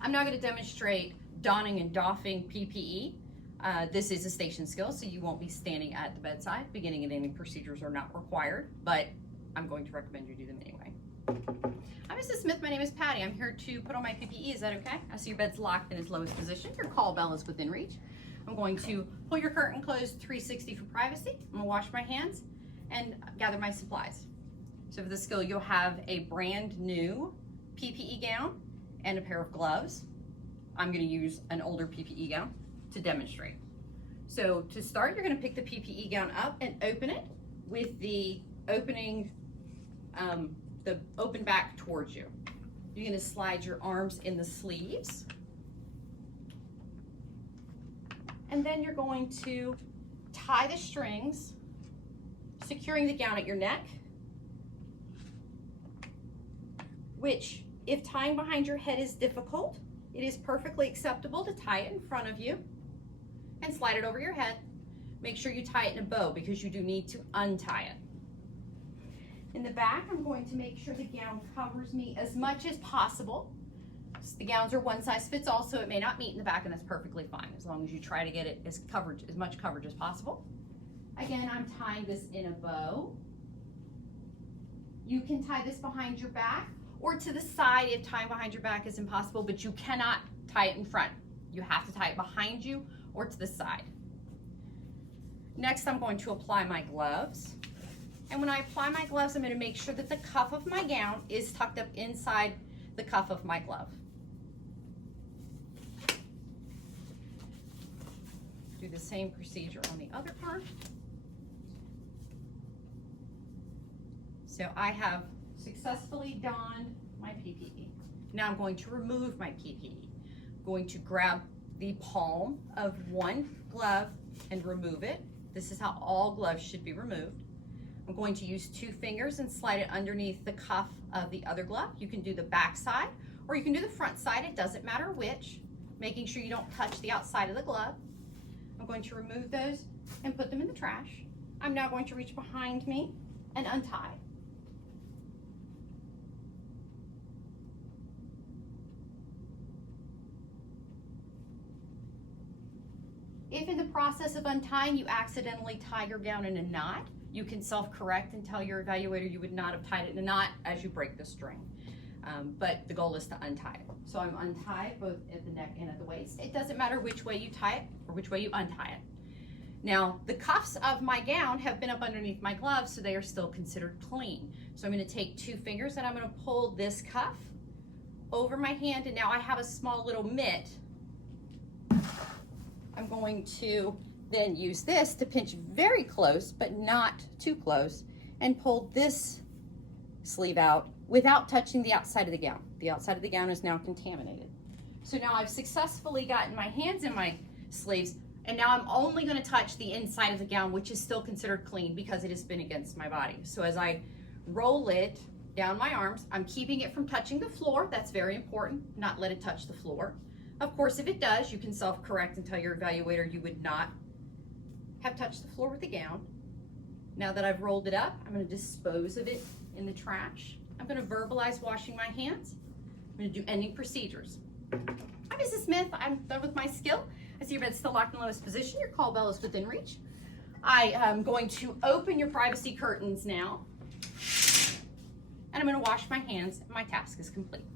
I'm now going to demonstrate donning and doffing PPE. This is a station skill, so you won't be standing at the bedside. Beginning and ending procedures are not required, but I'm going to recommend you do them anyway. Hi, Mrs. Smith. My name is Patty. I'm here to put on my PPE. Is that okay? I see your bed's locked in its lowest position. Your call bell is within reach. I'm going to pull your curtain closed 360 for privacy. I'm going to wash my hands and gather my supplies. So for this skill, you'll have a brand new PPE gown and a pair of gloves. I'm going to use an older PPE gown to demonstrate. So to start, you're going to pick the PPE gown up and open it with the opening, the open back towards you. You're going to slide your arms in the sleeves. And then you're going to tie the strings, securing the gown at your neck, which, if tying behind your head is difficult, it is perfectly acceptable to tie it in front of you and slide it over your head. Make sure you tie it in a bow because you do need to untie it. In the back, I'm going to make sure the gown covers me as much as possible. The gowns are one size fits all, so it may not meet in the back, and that's perfectly fine as long as you try to get it as much coverage as possible. Again, I'm tying this in a bow. You can tie this behind your back or to the side if tying behind your back is impossible, but you cannot tie it in front. You have to tie it behind you or to the side. Next, I'm going to apply my gloves. And when I apply my gloves, I'm going to make sure that the cuff of my gown is tucked up inside the cuff of my glove. Do the same procedure on the other part. So I have successfully donned my PPE. Now I'm going to remove my PPE. I'm going to grab the palm of one glove and remove it. This is how all gloves should be removed. I'm going to use 2 fingers and slide it underneath the cuff of the other glove. You can do the back side or you can do the front side. It doesn't matter which, making sure you don't touch the outside of the glove. I'm going to remove those and put them in the trash. I'm now going to reach behind me and untie. If in the process of untying you accidentally tie your gown in a knot, you can self-correct and tell your evaluator you would not have tied it in a knot as you break the string. But the goal is to untie it. So I'm untied both at the neck and at the waist. It doesn't matter which way you tie it or which way you untie it. Now, the cuffs of my gown have been up underneath my gloves, so they are still considered clean. So I'm going to take 2 fingers and I'm going to pull this cuff over my hand, and now I have a small little mitt. I'm going to then use this to pinch very close, but not too close, and pull this sleeve out without touching the outside of the gown. The outside of the gown is now contaminated. So now I've successfully gotten my hands in my sleeves, and now I'm only going to touch the inside of the gown, which is still considered clean because it has been against my body. So as I roll it down my arms, I'm keeping it from touching the floor. That's very important, not let it touch the floor. Of course, if it does, you can self-correct and tell your evaluator you would not have touched the floor with the gown. Now that I've rolled it up, I'm going to dispose of it in the trash. I'm going to verbalize washing my hands. I'm going to do ending procedures. Hi, Mrs. Smith. I'm done with my skill. I see your bed's still locked in lowest position. Your call bell is within reach. I am going to open your privacy curtains now, and I'm going to wash my hands. My task is complete.